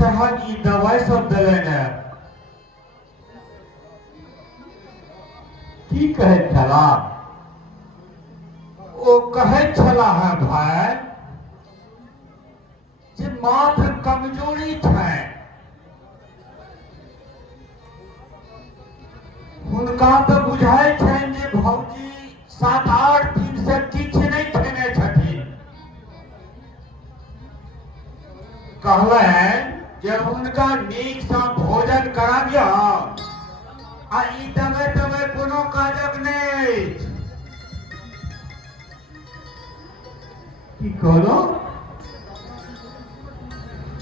साहब ई दवाई सब दिलन है की कहे छला ओ कहे छला है भाई जे माथ कमजोरी छै हुनका तो बुझाई छनि जे भौजी 7-8 दिन से किछ नहीं खेने छथिन कहलनि जे हुनका नीक सँ भोजन कराबिया आ ई दवाई कोनो काजक नहीं की कहलो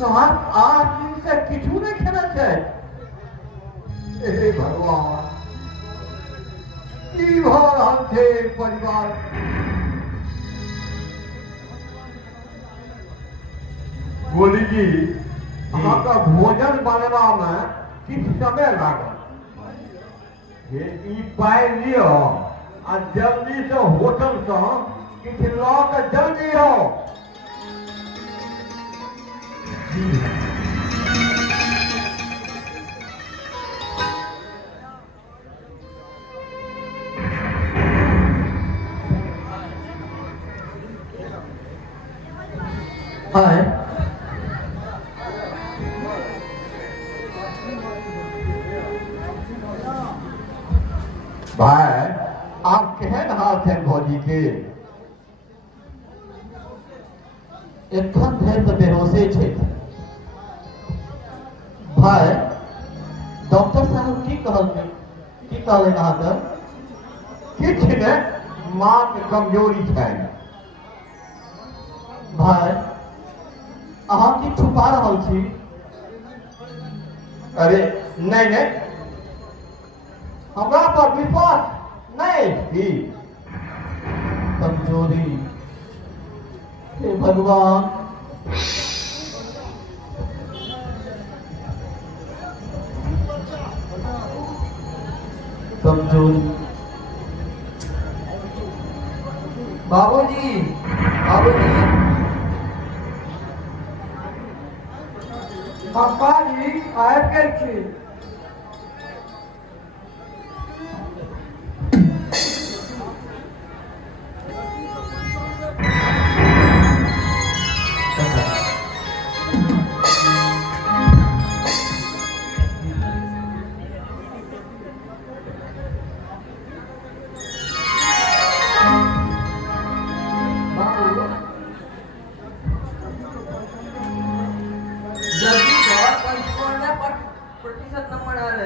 7-8 दिन से किछु नहीं खेना छै हे भगवान की भ रहल छै परिवार गोली जी अहाँका भोजन बनवा में किछ समय लागल ई पाइ लियो आ जल्दी से होटल से किछ ल के जल्दी आओ हाय भाई आप केहन हाल छनि भौजी के एखन धरि तऽ बेहोशे छै भाई डॉक्टर साहब की कहलनि अहाँके किछ ने माथ कमजोरी छनि भाई अहाँ की छुपा रहल छी अरे नहीं नहीं हमरा पर विश्वास नहीं थी कमजोरी हे भगवान कमजोरी बाबूजी बाबूजी पापा जी आबि गेल छी प्रतिशत नंबर आयल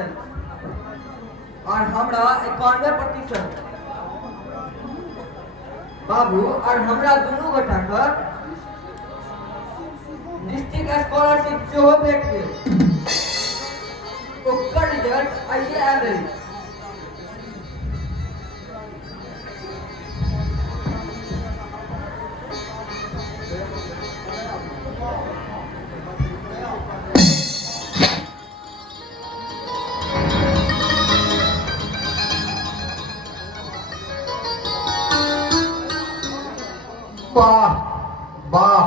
और हमरा 91%। बाबू और हमरा दुनू गोटा के डिस्ट्रिक्ट स्कॉलरशिप सेहो भेट गेल ओकर रिजल्ट आइए आयल अछि वाह वाह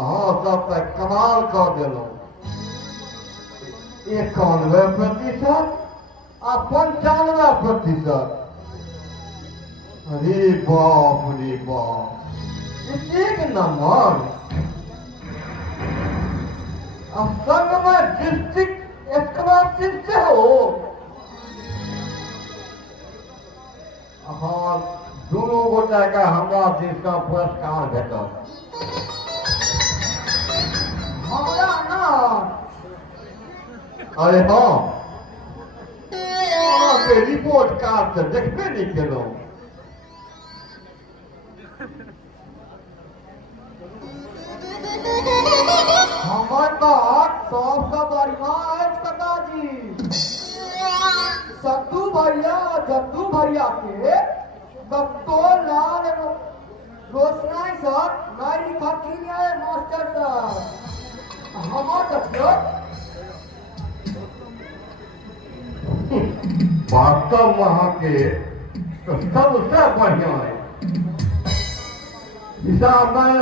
अहाँ सब तऽ कमाल कऽ देलहुँ 91% आ 95%। अरे बाप रे बाप एक नंबर आ संग में डिस्ट्रिक्ट स्कॉलरशिप सेहो हाँ दोनों गोटा का हमरा देश का पुरस्कार भेटल हमरा ना अरे हाँ अहाँके रिपोर्ट कार्ड तऽ देखबे नहीं केलहुँ हमर बात सबसे बढ़िया अछि काकाजी सत्तू भैया के डॉक्टर लाल रोशनाई सर नारी फकीर मास्टर सर हमार देखियो वास्तव वहाँ के तो सबसे बढ़िया है हिसाब में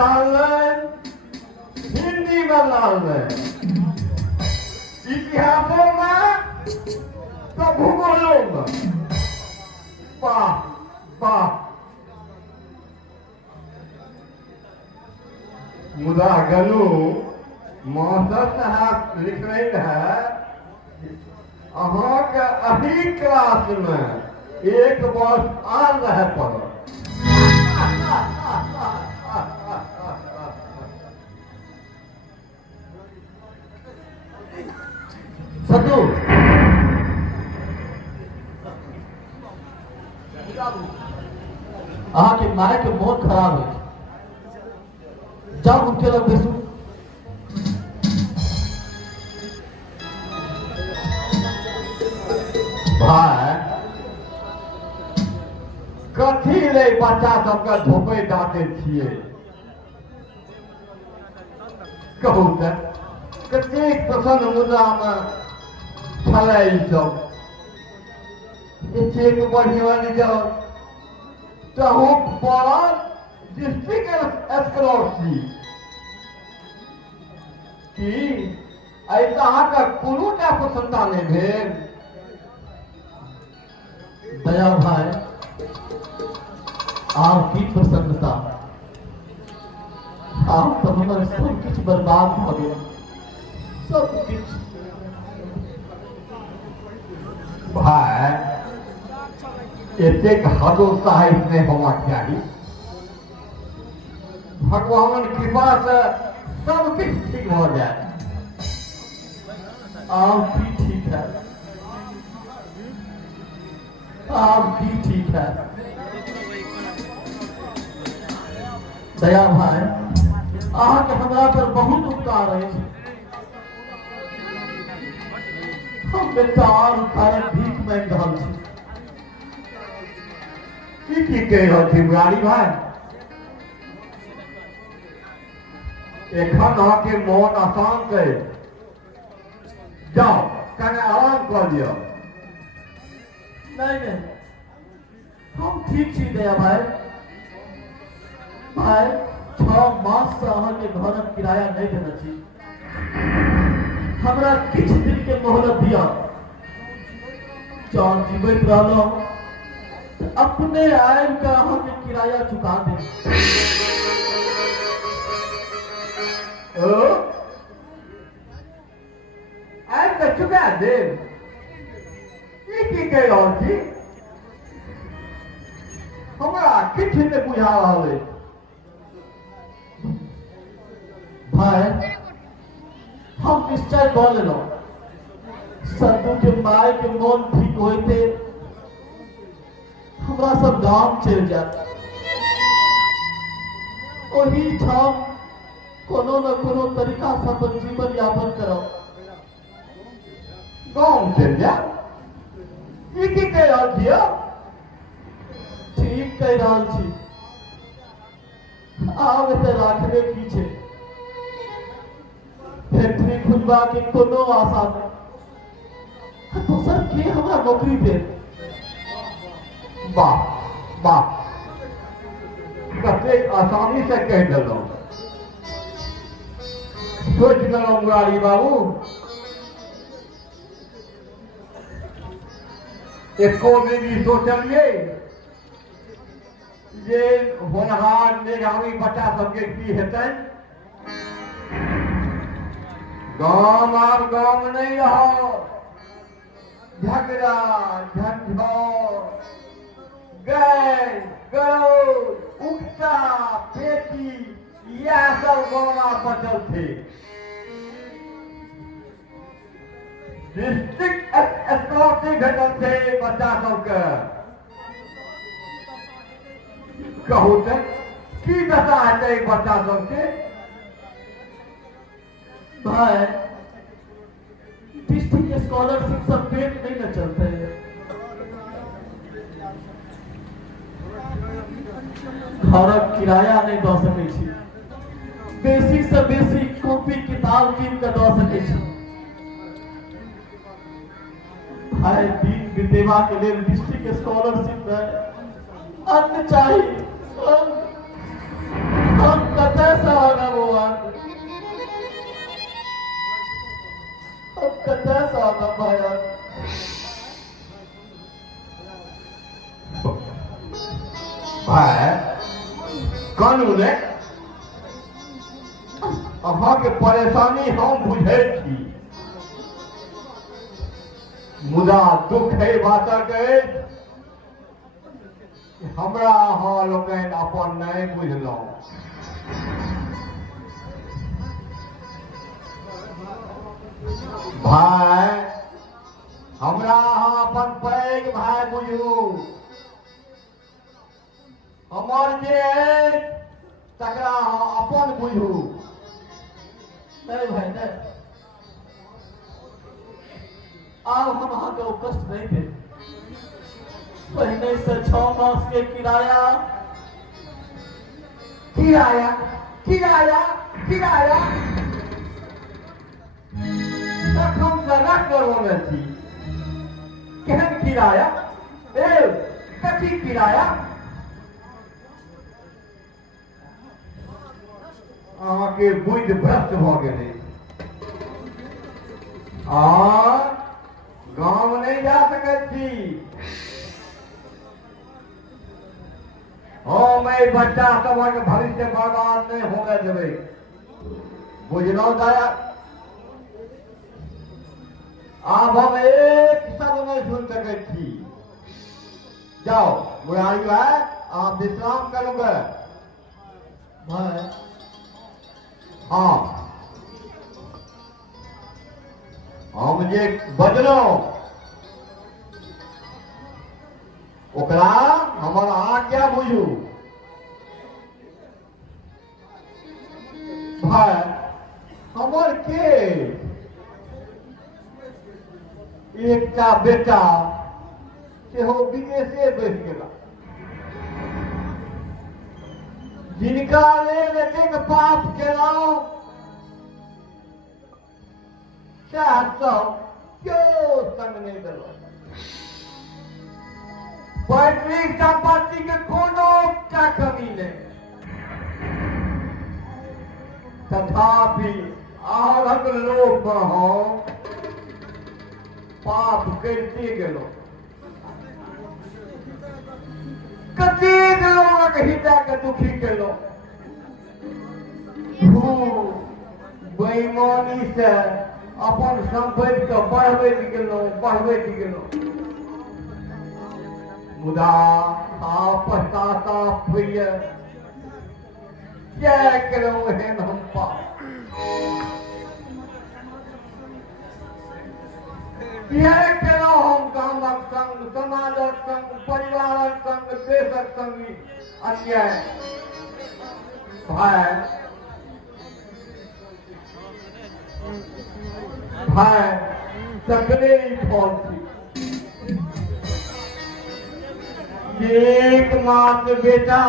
हिंदी जीवनलाल ने इतिहासों में तो भूगोलों में वाह वाह मुदा गनु मास्टर साहब लिख रहे हैं अहाँ के अभी क्लास में एक वर्ष आर रहे पड़ो सदू अहाँ के माय के मोन खराब है जाओ उनके लग बेसू भाई कथी ले बच्चा सबके धोपे डांटे छिए कहू तऽ कतेक प्रसन्न मुद्रा में छलै ई सब एतेक बढ़िया रिजल्ट तहू पर डिस्ट्रिक्ट स्कॉलरशिप की ऐसा अहाँके कोनो टा प्रसन्नता नहि भेल दया भाई आपकी प्रसन्नता आप तो हमारे सब कुछ बर्बाद हो गया सब कुछ भाई एतेक हतोत्साहित नहीं होना चाहिए भगवान कृपा से सब कुछ ठीक हो जाए आप भी ठीक है आप भी ठीक है दया भाई अहाँ के हमरा पर बहुत उपकार है हम बेकार उतारक भीख मांगि रहल छी की कह रहल छी मुरारी भाई एखन अहाँके मोन अशांत है जाओ कने आराम कर लियो नहीं हम ठीक छी दया भाई भाई 6 मास से अहाँ के घरक किराया नहीं देना छी हमरा किछ दिन के मोहलत दिया चार जीवित रहलो अपने आयल का अहाँ के किराया चुका दे आइ तऽ चुका देब की कह रहल छी हमरा किछ नहि बुझा रहल अछि भाई हम निश्चय कऽ लेलहुँ सद्दू के माय के मोन ठीक होते हमरा सब गांव चलि जायत ओही ठाम कोनो न कोनो तरीका से अपन जीवन यापन करब गाँव चलि जायब ई की कह रहल छियै ठीक कहि रहल छी आब एतऽ राखबे की छै फैक्ट्री खुलबा के कोनो आशा नहीं दोसर के हमरा नौकरी दे वाह वाह कतेक आसानी से कह देलहुँ सोच लेलहुँ मुरारी बाबू एको बेरी सोचलिए जे होनहार मेधावी बच्चा सबके की हेतै गाम आब गाम नहीं रहो झगड़ा झंझट गैर गौ उगता पेटी यह सब गाँव बचल थे डिस्ट्रिक्ट स्कॉलरशिप भेटल थे बच्चा सबके कहू तऽ की दशा हेतै बच्चा सबके भाई डिस्ट्रिक्ट स्कॉलरशिप सब पेट नहीं न चलते घरक किराया नहीं दऽ सकै छी बेसी से बेसी कॉपी किताब कीन के दऽ सकै छी भाई दिन विदेवा के लेल डिस्ट्रिक्ट स्कॉलरशिप में अन्न चाहिए हम कतऽ से आनब ओ अन्न अहाँके परेशानी हम बुझै छी, मुदा दुख है बातक अछि कि हमरा अहाँ लोकनि अपन नहि बुझलहुँ। भाई, हमरा अहाँ अपन पैघ भाई बुझू। हमर जे अछि तकरा अहाँ अपन बुझू। नहीं भाई नहीं, आब हम अहाँ को कष्ट नहीं दे। पहले से 6 मास के किराया किराया किराया किराया हम सड़क करवाने छी। केहन किराया? ए कथी किराया? अहाँके बुद्धि भ्रष्ट भऽ गेलै। गाँव नहीं जा सकैत छी। हम एहि बच्चा सबक भविष्य बर्बाद नहीं होने देबै। बुझलहुँ दाया? आब हम एक शब्द नहीं सुन सकैत छी। जाओ बुढ़ारी भाई, आप विश्राम करूँगा। भाई हाँ, हम जे बजलहुँ ओकरा हमर आज्ञा बुझू। भाई हमर के एकटा बेटा सेहो विदेशे बसि गेला, जिनका लेल एतेक पाप केलहुँ सएह सब केओ संग नहीं देलक। पैतृक संपत्ति के कोनो एकटा कमी नहीं, तथापि आरक लोभ में हम पाप करते गेलहुँ। कतेक लोगक हृदय के दुखी केलहुँ। बेईमानी से अपन संपत्ति के बढ़बैत गेलहुँ। मुदा पश्चाताप होइए, क्या केलहुँ एहन हम पाप? किया केलहुँ हम गामक संग, समाजक संग, परिवारक संग, देशक संग अन्याय? भाई तकने ही फल थी। एकमात्र बेटा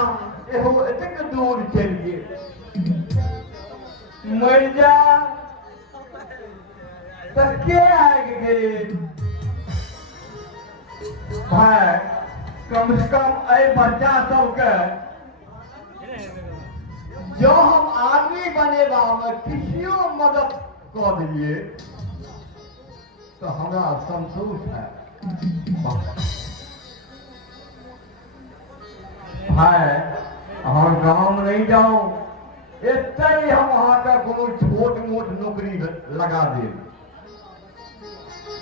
एहो एतेक दूर चलि गेल, मरि जा तो के आगे गेल? भाई कम से कम ए बच्चा सबके जो हम आदमी बनेबा में किसियो मदद कर दिए तो हमरा संतोष है। भाई हम गाँव में नहीं जाऊं, एते ही हम अहाँ का कोनो छोट मोट नौकरी लगा दे।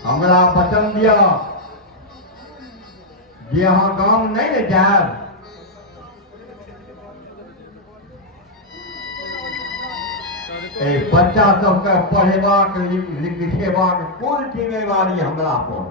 हमरा वचन दिया जे अहाँ गाँव नहीं ने जायब, बच्चा सबके पढ़ेबाक लिखेबाक कुल जिम्मेवारी हमरा पर।